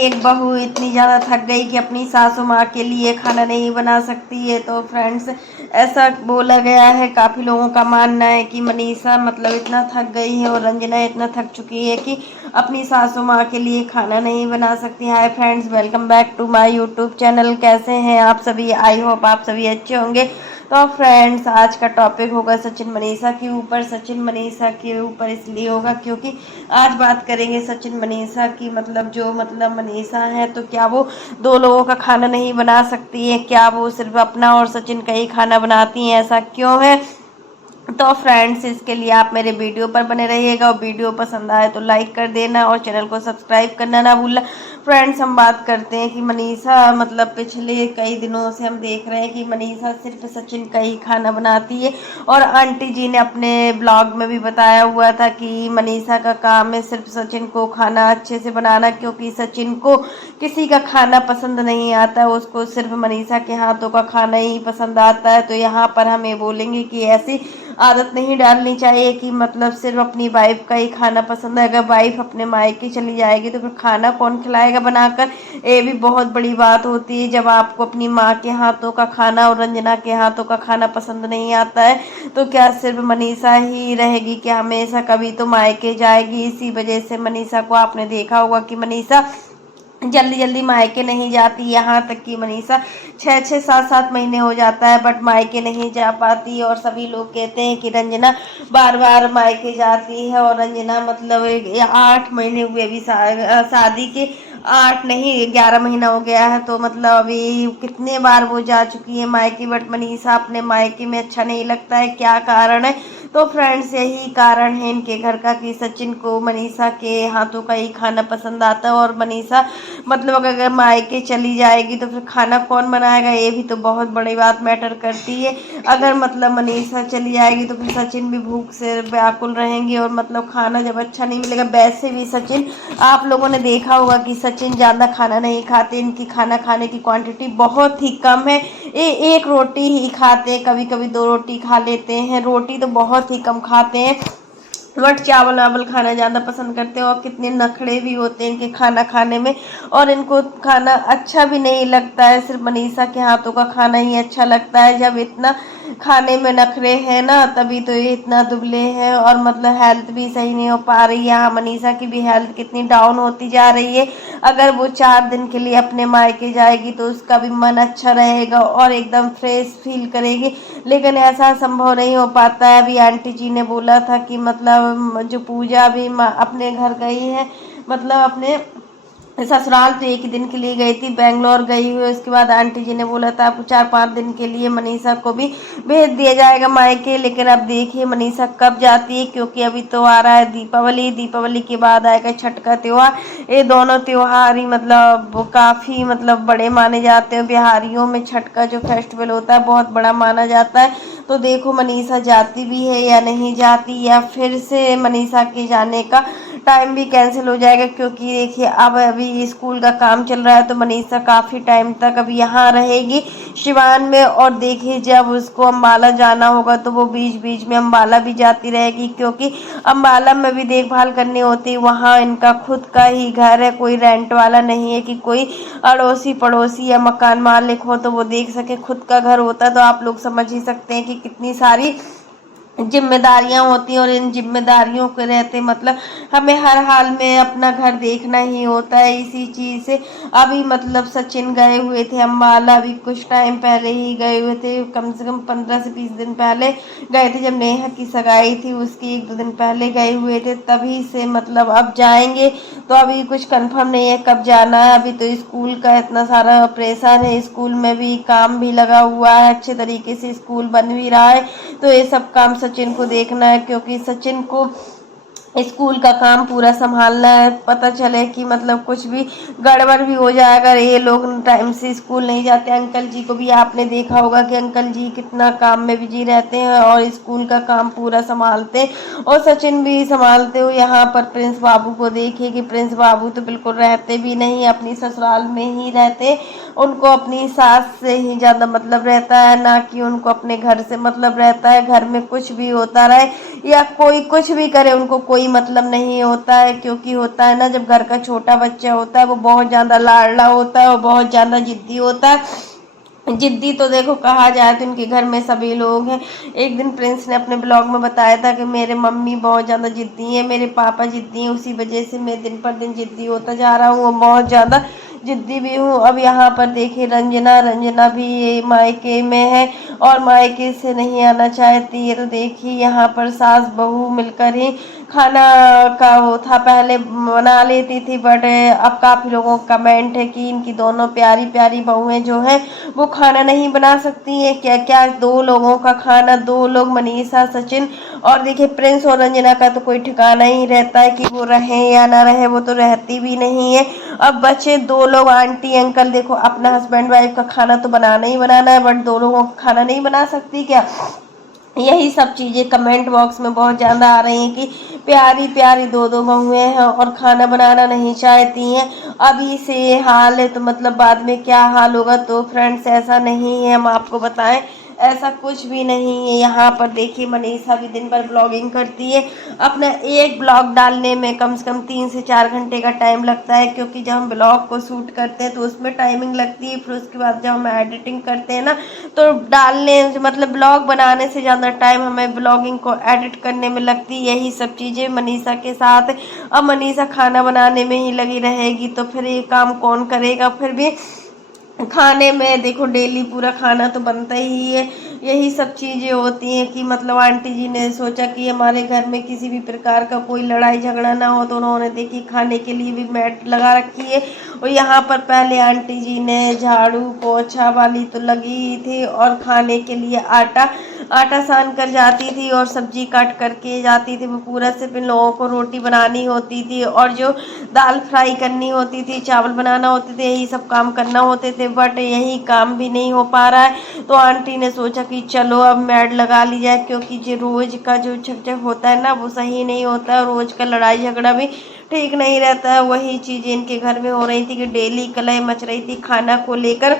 एक बहू इतनी ज़्यादा थक गई कि अपनी सासू माँ के लिए खाना नहीं बना सकती है। तो फ्रेंड्स, ऐसा बोला गया है, काफ़ी लोगों का मानना है कि मनीषा मतलब इतना थक गई है और रंजना इतना थक चुकी है कि अपनी सासू माँ के लिए खाना नहीं बना सकती। Hi friends, welcome back to my YouTube channel. कैसे हैं आप सभी? आई होप आप सभी अच्छे होंगे। तो फ्रेंड्स, आज का टॉपिक होगा सचिन मनीषा के ऊपर। सचिन मनीषा के ऊपर इसलिए होगा क्योंकि आज बात करेंगे सचिन मनीषा की। मतलब मनीषा है तो क्या वो दो लोगों का खाना नहीं बना सकती है? क्या वो सिर्फ अपना और सचिन का ही खाना बनाती हैं? ऐसा क्यों है? तो फ्रेंड्स, इसके लिए आप मेरे वीडियो पर बने रहिएगा और वीडियो पसंद आए तो लाइक कर देना और चैनल को सब्सक्राइब करना ना भूलना। फ्रेंड्स, हम बात करते हैं कि मनीषा मतलब पिछले कई दिनों से हम देख रहे हैं कि मनीषा सिर्फ सचिन का ही खाना बनाती है। और आंटी जी ने अपने ब्लॉग में भी बताया हुआ था कि मनीषा का काम है सिर्फ सचिन को खाना अच्छे से बनाना, क्योंकि सचिन को किसी का खाना पसंद नहीं आता है, उसको सिर्फ मनीषा के हाथों का खाना ही पसंद आता है। तो यहाँ पर हम ये बोलेंगे कि ऐसी आदत नहीं डालनी चाहिए कि मतलब सिर्फ अपनी वाइफ का ही खाना पसंद है। अगर वाइफ अपने मायके चली जाएगी तो फिर खाना कौन खिलाएगा बनाकर? ये भी बहुत बड़ी बात होती है जब आपको अपनी माँ के हाथों का खाना और रंजना के हाथों का खाना पसंद नहीं आता है। तो क्या सिर्फ मनीषा ही रहेगी कि हमेशा? कभी तो मायके जाएगी। इसी वजह से मनीषा को आपने देखा होगा कि मनीषा जल्दी जल्दी मायके नहीं जाती। यहाँ तक कि मनीषा 6-6 7-7 महीने हो जाता है बट मायके नहीं जा पाती। और सभी लोग कहते हैं कि रंजना बार बार मायके जाती है। और रंजना मतलब 8 महीने हुए अभी शादी के, 8 नहीं 11 महीना हो गया है। तो मतलब अभी कितने बार वो जा चुकी है मायके, बट मनीषा अपने मायके में अच्छा नहीं लगता है। क्या कारण है? तो फ्रेंड्स, यही कारण है इनके घर का कि सचिन को मनीषा के हाथों का ही खाना पसंद आता है। और मनीषा मतलब अगर मायके चली जाएगी तो फिर खाना कौन बनाएगा? ये भी तो बहुत बड़ी बात मैटर करती है। अगर मतलब मनीषा चली जाएगी तो फिर सचिन भी भूख से व्याकुल रहेंगे और मतलब खाना जब अच्छा नहीं मिलेगा। वैसे भी सचिन, आप लोगों ने देखा होगा कि सचिन ज़्यादा खाना नहीं खाते, इनकी खाना खाने की क्वांटिटी बहुत ही कम है। ये एक रोटी ही खाते हैं, कभी कभी 2 रोटी खा लेते हैं। रोटी तो बहुत ही कम खाते हैं, बट चावल वावल खाना ज़्यादा पसंद करते हैं। और कितने नखड़े भी होते हैं इनके खाना खाने में, और इनको खाना अच्छा भी नहीं लगता है। सिर्फ मनीषा के हाथों का खाना ही अच्छा लगता है। जब इतना खाने में नखरे हैं ना, तभी तो ये इतना दुबले हैं और मतलब हेल्थ भी सही नहीं हो पा रही है। यहाँ मनीषा की भी हेल्थ कितनी डाउन होती जा रही है। अगर वो 4 दिन के लिए अपने मायके जाएगी तो उसका भी मन अच्छा रहेगा और एकदम फ्रेश फील करेगी, लेकिन ऐसा संभव नहीं हो पाता है। अभी आंटी जी ने बोला था कि मतलब जो पूजा भी अपने घर गई है, मतलब अपने ससुराल तो एक ही दिन के लिए गई थी, बेंगलोर गई हुई। उसके बाद आंटी जी ने बोला था आपको 4-5 दिन के लिए मनीषा को भी भेज दिया जाएगा मायके। लेकिन अब देखिए मनीषा कब जाती है, क्योंकि अभी तो आ रहा है दीपावली, दीपावली के बाद आएगा छठ का त्यौहार। ये दोनों त्यौहार ही मतलब काफ़ी मतलब बड़े माने जाते हैं। बिहारियों में छठ का जो फेस्टिवल होता है बहुत बड़ा माना जाता है। तो देखो मनीषा जाती भी है या नहीं जाती, या फिर से मनीषा के जाने का टाइम भी कैंसिल हो जाएगा। क्योंकि देखिए अब अभी स्कूल का काम चल रहा है तो मनीषा काफ़ी टाइम तक अब यहाँ रहेगी शिवान में। और देखिए जब उसको अम्बाला जाना होगा तो वो बीच बीच में अम्बाला भी जाती रहेगी, क्योंकि अम्बाला में भी देखभाल करनी होती है। वहाँ इनका खुद का ही घर है, कोई रेंट वाला नहीं है कि कोई अड़ोसी पड़ोसी या मकान मालिक हो तो वो देख सके। खुद का घर होता है तो आप लोग समझ ही सकते हैं कि कितनी सारी जिम्मेदारियां होती हैं। और इन जिम्मेदारियों के रहते मतलब हमें हर हाल में अपना घर देखना ही होता है। इसी चीज़ से अभी मतलब सचिन गए हुए थे अम्बाला, अभी कुछ टाइम पहले ही गए हुए थे, कम से कम 15 से 20 दिन पहले गए थे। जब नेहा की सगाई थी उसकी 1-2 दिन पहले गए हुए थे, तभी से मतलब अब जाएंगे। तो अभी कुछ कंफर्म नहीं है कब जाना है। अभी तो स्कूल का इतना सारा प्रेशर है, स्कूल में भी काम भी लगा हुआ है, अच्छे तरीके से स्कूल बन भी रहा है। तो ये सब काम सचिन को देखना है, क्योंकि सचिन को स्कूल का काम पूरा संभालना है। पता चले कि मतलब कुछ भी गड़बड़ भी हो जाए अगर ये लोग टाइम से स्कूल नहीं जाते। अंकल जी को भी आपने देखा होगा कि अंकल जी कितना काम में बिजी रहते हैं और स्कूल का काम पूरा संभालते हैं, और सचिन भी संभालते हो। यहाँ पर प्रिंस बाबू को देखिए कि प्रिंस बाबू तो बिल्कुल रहते भी नहीं, अपनी ससुराल में ही रहते। उनको अपनी सास से ही ज़्यादा मतलब रहता है, ना कि उनको अपने घर से मतलब रहता है। घर में कुछ भी होता रहे या कोई कुछ भी करे, उनको कोई कोई मतलब नहीं होता है, क्योंकि होता है ना जब घर का छोटा बच्चा होता है वो बहुत ज़्यादा लाडला होता है और बहुत ज़्यादा जिद्दी होता है। जिद्दी तो देखो कहा जाए तो इनके घर में सभी लोग हैं। एक दिन प्रिंस ने अपने ब्लॉग में बताया था कि मेरे मम्मी बहुत ज़्यादा जिद्दी है, मेरे पापा जिद्दी हैं, उसी वजह से मैं दिन पर दिन जिद्दी होता जा रहा हूँ, बहुत ज़्यादा जिद्दी भी हूँ। अब यहाँ पर देखिए रंजना रंजना भी मायके में है और मायके से नहीं आना चाहती है। तो देखिए यहाँ पर सास बहू मिलकर ही खाना का वो था, पहले बना लेती थी बट अब काफ़ी लोगों का कमेंट है कि इनकी दोनों प्यारी प्यारी बहुएं जो है वो खाना नहीं बना सकती है। क्या क्या दो लोगों का खाना, दो लोग मनीषा सचिन और देखिए प्रिंस और रंजना का तो कोई ठिकाना ही रहता है कि वो रहे या ना रहे, वो तो रहती भी नहीं है। अब बचे दो लोग आंटी अंकल, देखो अपना हस्बैंड वाइफ का खाना तो बनाना ही बनाना है बट दो लोगों का खाना नहीं बना सकती क्या? यही सब चीज़ें कमेंट बॉक्स में बहुत ज़्यादा आ रही हैं कि प्यारी प्यारी दो दो बहुएं हैं और खाना बनाना नहीं चाहती हैं। अभी से ये हाल है तो मतलब बाद में क्या हाल होगा। तो फ्रेंड्स ऐसा नहीं है, हम आपको बताएं ऐसा कुछ भी नहीं है। यहाँ पर देखिए मनीषा भी दिन भर ब्लॉगिंग करती है, अपना एक ब्लॉग डालने में कम से कम 3 से 4 घंटे का टाइम लगता है, क्योंकि जब हम ब्लॉग को शूट करते हैं तो उसमें टाइमिंग लगती है, फिर उसके बाद जब हम एडिटिंग करते हैं ना तो डालने मतलब ब्लॉग बनाने से ज़्यादा टाइम हमें ब्लॉगिंग को एडिट करने में लगती है। यही सब चीज़ें मनीषा के साथ। अब मनीषा खाना बनाने में ही लगी रहेगी तो फिर ये काम कौन करेगा? फिर भी खाने में देखो डेली पूरा खाना तो बनता ही है। यही सब चीज़ें होती हैं कि मतलब आंटी जी ने सोचा कि हमारे घर में किसी भी प्रकार का कोई लड़ाई झगड़ा ना हो, तो उन्होंने देखी खाने के लिए भी मैट लगा रखी है। और यहाँ पर पहले आंटी जी ने झाड़ू पोछा वाली तो लगी थी और खाने के लिए आटा आटा सान कर जाती थी और सब्जी काट करके जाती थी। वो पूरा सिर्फ इन लोगों को रोटी बनानी होती थी और जो दाल फ्राई करनी होती थी, चावल बनाना होते थे, यही सब काम करना होते थे बट यही काम भी नहीं हो पा रहा है। तो आंटी ने सोचा कि चलो अब मैड लगा ली जाए, क्योंकि जो रोज़ का जो झकझक होता है ना वो सही नहीं होता है, रोज़ का लड़ाई झगड़ा भी ठीक नहीं रहता है। वही चीज़ें इनके घर में हो रही थी कि डेली कलह मच रही थी खाना को लेकर।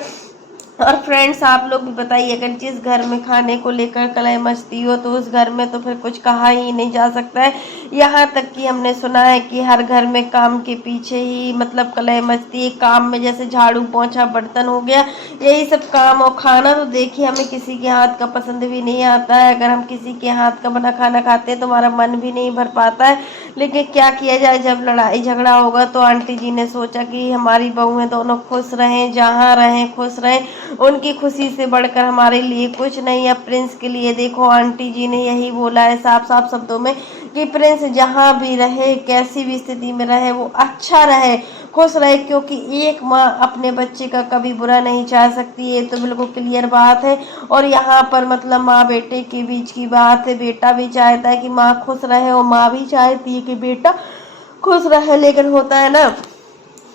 और फ्रेंड्स आप लोग भी बताइए, अगर जिस घर में खाने को लेकर कलह मचती हो तो उस घर में तो फिर कुछ कहा ही नहीं जा सकता है। यहाँ तक कि हमने सुना है कि हर घर में काम के पीछे ही मतलब कलह मचती है। काम में जैसे झाड़ू पोंछा बर्तन हो गया, यही सब काम। और खाना तो देखिए हमें किसी के हाथ का पसंद भी नहीं आता है, अगर हम किसी के हाथ का बना खाना खाते हैं तो हमारा मन भी नहीं भर पाता है। लेकिन क्या किया जाए, जब लड़ाई झगड़ा होगा तो आंटी जी ने सोचा कि हमारी बहुएं दोनों खुश रहें, जहाँ रहें खुश रहें, उनकी खुशी से बढ़कर हमारे लिए कुछ नहीं है। प्रिंस के लिए देखो आंटी जी ने यही बोला है साफ साफ शब्दों में कि प्रिंस जहाँ भी रहे, कैसी भी स्थिति में रहे, वो अच्छा रहे, खुश रहे, क्योंकि एक माँ अपने बच्चे का कभी बुरा नहीं चाह सकती है, तो बिल्कुल क्लियर बात है। और यहाँ पर मतलब माँ बेटे के बीच की बात है, बेटा भी चाहता है कि माँ खुश रहे और माँ भी चाहती है कि बेटा खुश रहे। लेकिन होता है ना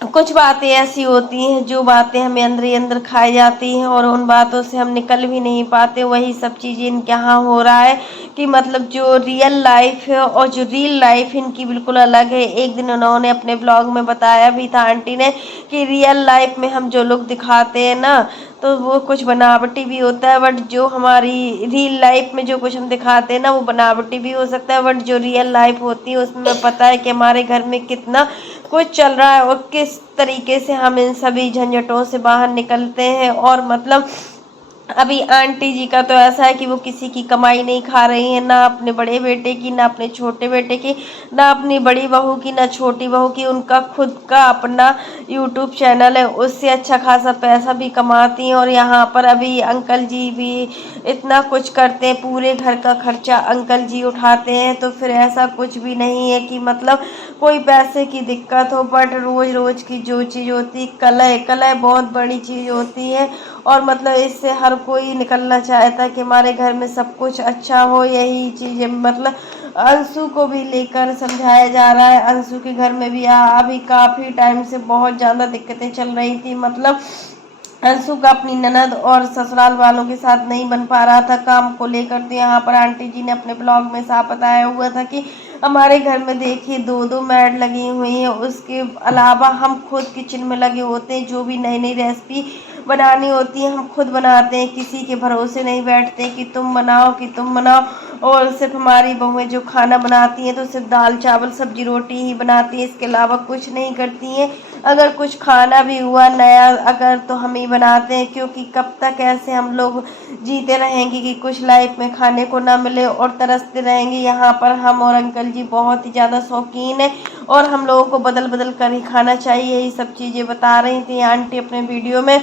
कुछ बातें ऐसी होती हैं जो बातें हमें अंदर ही अंदर खाई जाती हैं और उन बातों से हम निकल भी नहीं पाते। वही सब चीज़ें इनके यहाँ हो रहा है कि मतलब जो रियल लाइफ है और जो रियल लाइफ इनकी बिल्कुल अलग है। एक दिन उन्होंने अपने ब्लॉग में बताया भी था आंटी ने कि रियल लाइफ में हम जो लोग दिखाते हैं ना तो वो कुछ बनावटी भी होता है, बट जो हमारी रियल लाइफ में जो कुछ हम दिखाते हैं ना वो बनावटी भी हो सकता है, बट जो रियल लाइफ होती है उसमें पता है कि हमारे घर में कितना कुछ चल रहा है और किस तरीके से हम इन सभी झंझटों से बाहर निकलते हैं। और मतलब अभी आंटी जी का तो ऐसा है कि वो किसी की कमाई नहीं खा रही है, ना अपने बड़े बेटे की, ना अपने छोटे बेटे की, ना अपनी बड़ी बहू की, ना छोटी बहू की। उनका खुद का अपना यूट्यूब चैनल है, उससे अच्छा खासा पैसा भी कमाती हैं। और यहाँ पर अभी अंकल जी भी इतना कुछ करते हैं, पूरे घर का खर्चा अंकल जी उठाते हैं। तो फिर ऐसा कुछ भी नहीं है कि मतलब कोई पैसे की दिक्कत हो, बट रोज़ रोज़ की जो चीज़ होती कलह कलह बहुत बड़ी चीज़ होती है। और मतलब इससे हर कोई निकलना चाहता है कि हमारे घर में सब कुछ अच्छा हो। यही चीज़ें मतलब अंशु को भी लेकर समझाया जा रहा है। अंशु के घर में भी अभी काफ़ी टाइम से बहुत ज़्यादा दिक्कतें चल रही थी, मतलब अंशु का अपनी ननद और ससुराल वालों के साथ नहीं बन पा रहा था काम को लेकर। तो यहाँ पर आंटी जी ने अपने ब्लॉग में साफ बताया हुआ था कि हमारे घर में देखिए दो दो मैड लगी हुई हैं, उसके अलावा हम खुद किचन में लगे होते हैं, जो भी नई नई रेसिपी बनानी होती है हम खुद बनाते हैं, किसी के भरोसे नहीं बैठते कि तुम बनाओ कि तुम बनाओ। और सिर्फ हमारी बहुएं जो खाना बनाती हैं तो सिर्फ दाल चावल सब्जी रोटी ही बनाती हैं, इसके अलावा कुछ नहीं करती हैं। अगर कुछ खाना भी हुआ नया अगर तो हम ही बनाते हैं, क्योंकि कब तक ऐसे हम लोग जीते रहेंगे कि कुछ लाइफ में खाने को ना मिले और तरसते रहेंगे। यहाँ पर हम और अंकल जी बहुत ही ज़्यादा शौकीन है और हम लोगों को बदल बदल कर ही खाना चाहिए। ये सब चीज़ें बता रही थी आंटी अपने वीडियो में।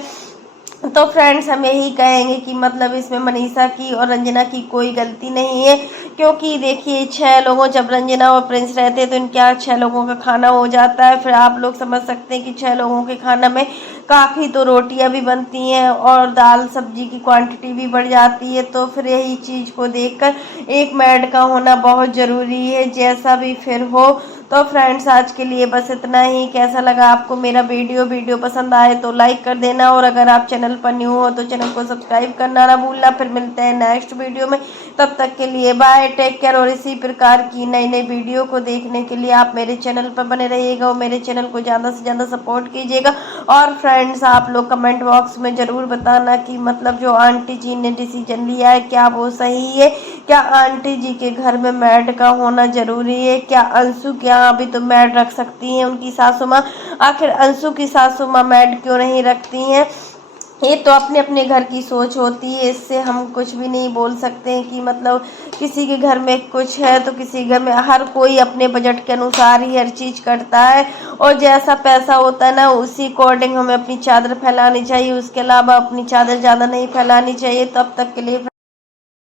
तो फ्रेंड्स हम यही कहेंगे कि मतलब इसमें मनीषा की और रंजना की कोई गलती नहीं है, क्योंकि देखिए 6 लोगों जब रंजना और प्रिंस रहते हैं तो इनके यहाँ 6 लोगों का खाना हो जाता है। फिर आप लोग समझ सकते हैं कि 6 लोगों के खाना में काफ़ी तो रोटियां भी बनती हैं और दाल सब्जी की क्वांटिटी भी बढ़ जाती है। तो फिर यही चीज़ को देखकर एक मैड का होना बहुत ज़रूरी है, जैसा भी फिर हो। तो फ्रेंड्स आज के लिए बस इतना ही। कैसा लगा आपको मेरा वीडियो पसंद आए तो लाइक कर देना, और अगर आप चैनल पर न्यू हो तो चैनल को सब्सक्राइब करना ना भूलना। फिर मिलते हैं नेक्स्ट वीडियो में, तब तक के लिए बाय, टेक केयर। और इसी प्रकार की नई नई वीडियो को देखने के लिए आप मेरे चैनल पर बने रहिएगा और मेरे चैनल को ज़्यादा से ज़्यादा सपोर्ट कीजिएगा। और फ्रेंड्स आप लोग कमेंट बॉक्स में ज़रूर बताना कि मतलब जो आंटी जी ने डिसीजन लिया है क्या वो सही है, क्या आंटी जी के घर में मैड का होना जरूरी है, क्या अंशु के यहाँ भी तो मैड रख सकती हैं उनकी सासू माँ, आखिर अंशु की सासू माँ मैड क्यों नहीं रखती हैं। ये तो अपने अपने घर की सोच होती है, इससे हम कुछ भी नहीं बोल सकते हैं कि मतलब किसी के घर में कुछ है तो किसी घर में, हर कोई अपने बजट के अनुसार ही हर चीज़ करता है और जैसा पैसा होता है ना उसी अकॉर्डिंग हमें अपनी चादर फैलानी चाहिए। उसके अलावा अपनी चादर ज़्यादा नहीं फैलानी चाहिए। तब तक के लिए